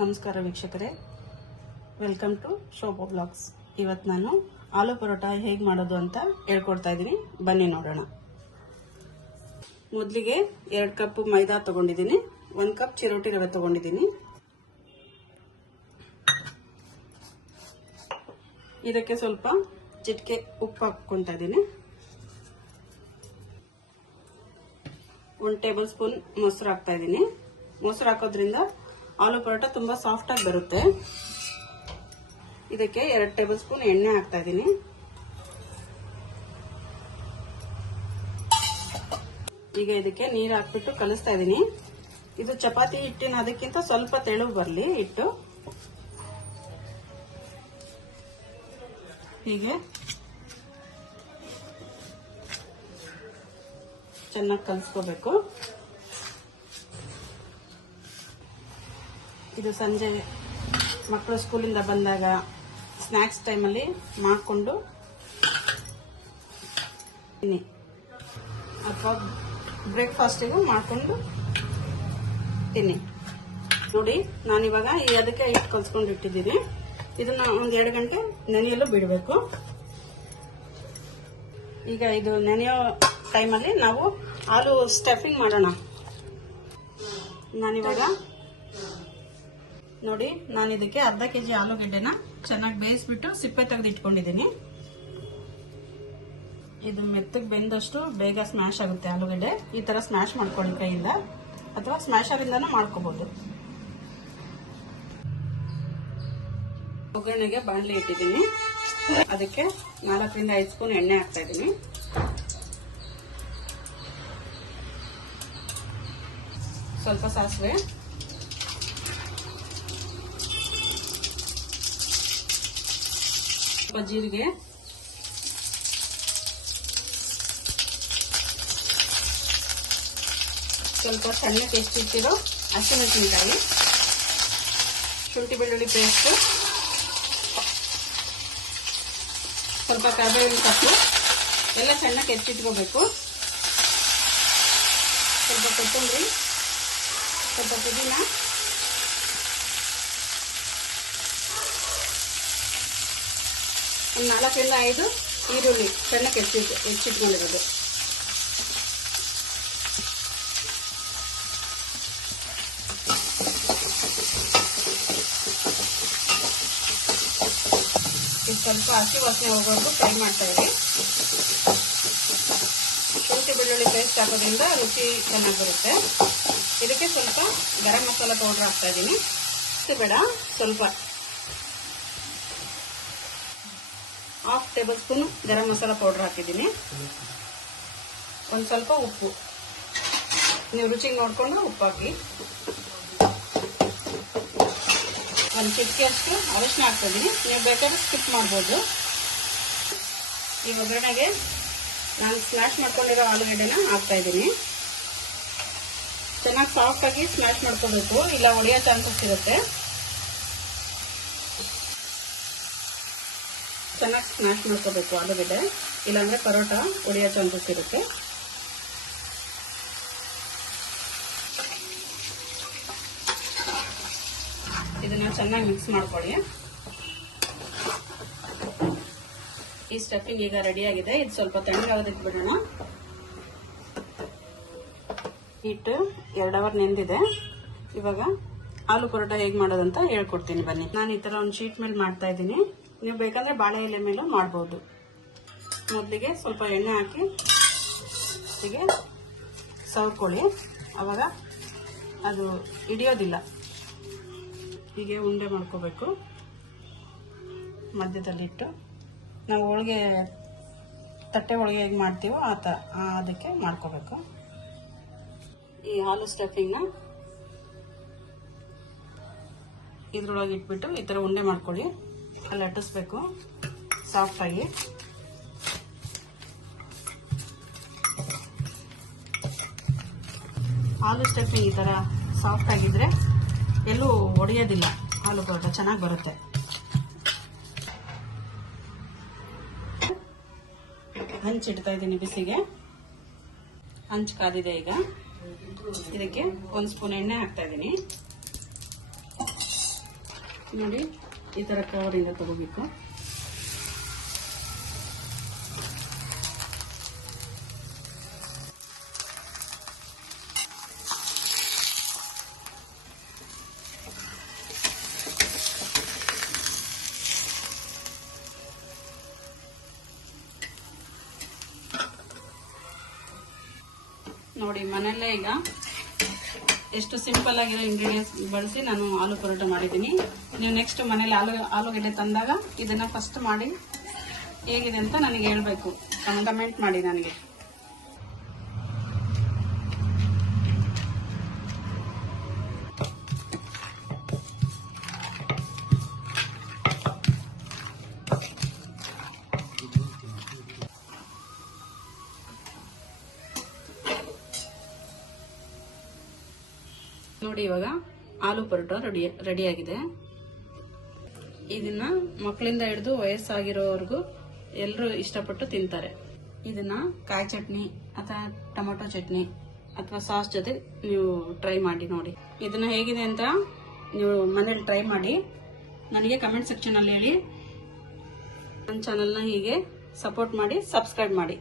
ನಮಸ್ಕಾರ ವೀಕ್ಷಕರೇ, welcome to Shobha blogs. ಇವತ್ತು ನಾನು ಆಲೂ ಪರೋಟ ಹೇಗೆ ಮಾಡೋದು ಅಂತ ಹೇಳ್ಕೊಡ್ತಾ ಇದ್ದೀನಿ. ಬನ್ನಿ ನೋಡೋಣ. ಮೊದಲಿಗೆ 2 ಕಪ್ ಮೈದಾ ತಗೊಂಡಿದ್ದೀನಿ, 1 ಕಪ್ ಚಿರೋಟಿ ರವೆ ತಗೊಂಡಿದ್ದೀನಿ. ಇದಕ್ಕೆ ಸ್ವಲ್ಪ ಚಿಟಿಕೆ ಉಪ್ಪು ಹಾಕ್ಕೊಂತಾ ಇದ್ದೀನಿ. 1 ಟೇಬಲ್ ಸ್ಪೂನ್ ಮೊಸರು ಹಾಕ್ತಾ ಇದ್ದೀನಿ. ಮೊಸರು ಹಾಕೋದ್ರಿಂದ ಆಲೂ ಪರೋಟ ತುಂಬಾ ಸಾಫ್ಟ್ ಆಗಿ ಬರುತ್ತೆ. ಇದಕ್ಕೆ 2 ಟೇಬಲ್ ಸ್ಪೂನ್ ಎಣ್ಣೆ ಹಾಕ್ತಾ ಇದ್ದೀನಿ. ಈಗ ಇದಕ್ಕೆ ನೀರು ಹಾಕ್ಬಿಟ್ಟು ಕಲಿಸ್ತಾ ಇದ್ದೀನಿ. ಇದು ಚಪಾತಿ ಹಿಟ್ಟಿನ ಅದಕ್ಕಿಂತ ಸ್ವಲ್ಪ ತೆಳು ಬರಲಿ ಹಿಟ್ಟು. ಹೀಗೆ ಚೆನ್ನಾಗಿ ಕಲಿಸ್ಕೋಬೇಕು. ಇದು ಸಂಜೆ ಮಕ್ಕಳು ಸ್ಕೂಲಿಂದ ಬಂದಾಗ ಸ್ನ್ಯಾಕ್ಸ್ ಟೈಮಲ್ಲಿ ಮಾಡಿಕೊಂಡು ತಿನ್ನಿ, ಅಥವಾ ಬ್ರೇಕ್ಫಾಸ್ಟಿಗೂ ಮಾಡಿಕೊಂಡು ತಿನ್ನಿ. ನೋಡಿ, ನಾನಿವಾಗ ಅದಕ್ಕೆ ಹಿಟ್ಟು ಕಲ್ಸ್ಕೊಂಡು ಇಟ್ಟಿದ್ದೀನಿ. ಇದನ್ನ 1-2 ಗಂಟೆ ನೆನೆಯಲು ಬಿಡಬೇಕು. ಈಗ ಇದು ನೆನೆಯೋ ಟೈಮಲ್ಲಿ ನಾವು ಆಲೂ ಸ್ಟಫಿಂಗ್ ಮಾಡೋಣ. ನಾನಿವಾಗ ನೋಡಿ, ನಾನು ಇದಕ್ಕೆ ಅರ್ಧ ಕೆಜಿ ಆಲೂಗಡ್ಡೆನ ಚೆನ್ನಾಗಿ ಬೇಯಿಸ್ಬಿಟ್ಟು ಸಿಪ್ಪೆ ತೆಗೆದು ಇಟ್ಕೊಂಡಿದ್ದೀನಿ. ಇದು ಮೆತ್ತಗೆ ಬೆಂದಷ್ಟು ಬೇಗ ಸ್ಮ್ಯಾಶ್ ಆಗುತ್ತೆ ಆಲೂಗಡ್ಡೆ. ಈ ತರ ಸ್ಮ್ಯಾಶ್ ಮಾಡ್ಕೊಳ್ಳಿ ಕೈಯಿಂದ, ಅಥವಾ ಸ್ಮ್ಯಾಶರ್ ಇಂದಾನು ಮಾಡ್ಕೋಬಹುದು. ಒಗ್ಗರಣೆಗೆ ಬಾಣಲಿ ಇಟ್ಟಿದ್ದೀನಿ. ಅದಕ್ಕೆ 4ರಿಂದ 5 ಸ್ಪೂನ್ ಎಣ್ಣೆ ಹಾಕ್ತಾ ಇದ್ದೀನಿ. ಸ್ವಲ್ಪ ಸಾಸಿವೆ, ಸ್ವಲ್ಪ ಜೀರಿಗೆ, ಸ್ವಲ್ಪ ಸಣ್ಣಕ್ಕೆ ಹೆಚ್ಚಿಟ್ಟಿರೋ ಹಸಿಮೆಣಸಿನಕಾಯಿ, ಶುಂಠಿ ಬೆಳ್ಳುಳ್ಳಿ ಪೇಸ್ಟ್, ಸ್ವಲ್ಪ ಕರಿಬೇವಿನ ಸೊಪ್ಪು ಎಲ್ಲ ಸಣ್ಣಕ್ಕೆ ಹೆಚ್ಚಿಟ್ಕೋಬೇಕು. ಸ್ವಲ್ಪ ಕೊತ್ತಂಬರಿ, ಸ್ವಲ್ಪ ಪುದೀನ, ಒಂದು 4ರಿಂದ 5 ಈರುಳ್ಳಿ ಸಣ್ಣಕ್ಕೆ ಹೆಚ್ಚಿಟ್ಕೊಂಡಿರೋದು. ಇದು ಸ್ವಲ್ಪ ಹಸಿ ವಾಸನೆ ಹೋಗೋವರೆಗೂ ಫ್ರೈ ಮಾಡ್ತಾ ಇರಿ. ಶುಂಠಿ ಬೆಳ್ಳುಳ್ಳಿ ಪೇಸ್ಟ್ ಹಾಕೋದ್ರಿಂದ ರುಚಿ ಚೆನ್ನಾಗಿ ಬರುತ್ತೆ. ಇದಕ್ಕೆ ಸ್ವಲ್ಪ ಗರಂ ಮಸಾಲ ಪೌಡರ್ ಹಾಕ್ತಾ ಇದ್ದೀನಿ. ಬೇಡ, ಸ್ವಲ್ಪ 1/2 table spoon garam masala powder ಹಾಕಿದ್ದೀನಿ. ಒಂದು ಸ್ವಲ್ಪ ಉಪ್ಪು, ನೀವು ರುಚಿಗೆ ನೋಡಿಕೊಂಡು ಉಪ್ಪು ಹಾಕಿ. ಒಂದು ಚಿಟಿಕೆಯಷ್ಟು ಅರಿಶಿನ ಹಾಕ್ತಾ ಇದ್ದೀನಿ. ನೀವು ಬೇಕಾದ್ರೆ ಸ್ಕಿಪ್ ಮಾಡ್ಬೋದು. ಈ ಒಗ್ಗರಣೆಗೆ ನಾನು ಸ್ಮ್ಯಾಶ್ ಮಾಡ್ಕೊಂಡಿರೋ ಆಲೂಗಡ್ಡೆನ ಹಾಕ್ತಾ ಇದ್ದೀನಿ. ಚೆನ್ನಾಗಿ ಸಾಫ್ಟ್ ಆಗಿ ಸ್ಮ್ಯಾಶ್ ಮಾಡ್ಕೋಬೇಕು, ಇಲ್ಲ ಒಡೆಯೋ ಚಾನ್ಸಸ್ ಇರುತ್ತೆ. ಚೆನ್ನಾಗಿ ಸ್ಮ್ಯಾಶ್ ಮಾಡ್ಕೋಬೇಕು ಆಲೂಗಡ್ಡೆ, ಇಲ್ಲಾಂದ್ರೆ ಪರೋಟ ಒಡೆಯೋ ಚಾನ್ಸಸ್ ಇರುತ್ತೆ. ಇದನ್ನ ಚೆನ್ನಾಗಿ ಮಿಕ್ಸ್ ಮಾಡ್ಕೊಳ್ಳಿ. ಈ ಸ್ಟಫಿಂಗ್ ಈಗ ರೆಡಿ ಆಗಿದೆ. ಇದು ಸ್ವಲ್ಪ ತಣ್ಣಗಾಗೋದಕ್ಕೆ ಬಿಡೋಣ. ಹಿಟ್ಟು 2 ಅವರ್ ನೆಂದಿದೆ. ಇವಾಗ ಆಲೂ ಪರೋಟ ಹೇಗೆ ಮಾಡೋದಂತ ಹೇಳ್ಕೊಡ್ತೀನಿ ಬನ್ನಿ. ನಾನು ಈ ತರ ಒಂದು ಶೀಟ್ ಮೇಲೆ ಮಾಡ್ತಾ ಇದ್ದೀನಿ. ನೀವು ಬೇಕಂದ್ರೆ ಬಾಳೆ ಎಲೆ ಮೇಲೆ ಮಾಡ್ಬೋದು. ಮೊದಲಿಗೆ ಸ್ವಲ್ಪ ಎಣ್ಣೆ ಹಾಕಿ ಹೀಗೆ ಸವರ್ಕೊಳ್ಳಿ. ಅವಾಗ ಅದು ಹಿಡಿಯೋದಿಲ್ಲ. ಹೀಗೆ ಉಂಡೆ ಮಾಡ್ಕೋಬೇಕು. ಮಧ್ಯದಲ್ಲಿಟ್ಟು ನಾವು ಹೋಳಿಗೆ ತಟ್ಟೆ ಹೋಳಿಗೆ ಹೇಗೆ ಮಾಡ್ತೀವೋ ಅದಕ್ಕೆ ಮಾಡ್ಕೋಬೇಕು. ಈ ಆಲೂ ಸ್ಟಫಿಂಗ್ನ ಇದ್ರೊಳಗೆ ಇಟ್ಬಿಟ್ಟು ಈ ಥರ ಉಂಡೆ ಮಾಡ್ಕೊಳ್ಳಿ. ಅಲ್ಲಿ ಲಟ್ಟಿಸ್ಬೇಕು ಸಾಫ್ಟ್ ಆಗಿ. ಆಲೂ ಸ್ಟಫಿಂಗ್ ಈ ಥರ ಸಾಫ್ಟ್ ಆಗಿದ್ರೆ ಎಲ್ಲೂ ಒಡೆಯೋದಿಲ್ಲ, ಆಲೂ ಪರೋಟ ಚೆನ್ನಾಗಿ ಬರುತ್ತೆ. ಹಂಚಿಡ್ತಾ ಇದ್ದೀನಿ ಬಿಸಿಗೆ. ಹಂಚು ಕಾದಿದೆ. ಈಗ ಇದಕ್ಕೆ 1 ಸ್ಪೂನ್ ಎಣ್ಣೆ ಹಾಕ್ತಾ ಇದ್ದೀನಿ. ನೋಡಿ ಈ ತರ ಕವರಿಂದ ತಗೋಬೇಕು. ನೋಡಿ ಮನೆಯಲ್ಲೇ ಈಗ ಎಷ್ಟು ಸಿಂಪಲ್ ಆಗಿರೋ ಇಂಗ್ರೀಡಿಯೆಂಟ್ಸ್ ಬಳಸಿ ನಾನು ಆಲೂ ಪರೋಟ ಮಾಡಿದ್ದೀನಿ. ನೀವು ನೆಕ್ಸ್ಟ್ ಮನೇಲಿ ಆಲೂಗೆಡ್ಡೆ ತಂದಾಗ ಇದನ್ನ ಫಸ್ಟ್ ಮಾಡಿ ಹೇಗಿದೆ ಅಂತ ನನಗೆ ಹೇಳ್ಬೇಕು, ಕಮೆಂಟ್ ಮಾಡಿ ನನಗೆ. ನೋಡಿ ಇವಾಗ ಆಲೂ ಪರೋಟ ರೆಡಿ ಆಗಿದೆ. ಇದನ್ನ ಮಕ್ಕಳಿಂದ ಹಿಡಿದು ವಯಸ್ಸಾಗಿರೋವರೆಗೂ ಎಲ್ಲರೂ ಇಷ್ಟಪಟ್ಟು ತಿಂತಾರೆ. ಇದನ್ನ ಕಾಯಿ ಚಟ್ನಿ ಅಥವಾ ಟೊಮೆಟೊ ಚಟ್ನಿ ಅಥವಾ ಸಾಸ್ ಜೊತೆ ನೀವು ಟ್ರೈ ಮಾಡಿ ನೋಡಿ. ಇದನ್ನ ಹೇಗಿದೆ ಅಂತ ನೀವು ಮನೇಲಿ ಟ್ರೈ ಮಾಡಿ ನನಗೆ ಕಮೆಂಟ್ ಸೆಕ್ಷನ್ ಅಲ್ಲಿ ಹೇಳಿ. ನನ್ನ ಚಾನೆಲ್ನ ಹೀಗೆ ಸಪೋರ್ಟ್ ಮಾಡಿ, ಸಬ್ಸ್ಕ್ರೈಬ್ ಮಾಡಿ.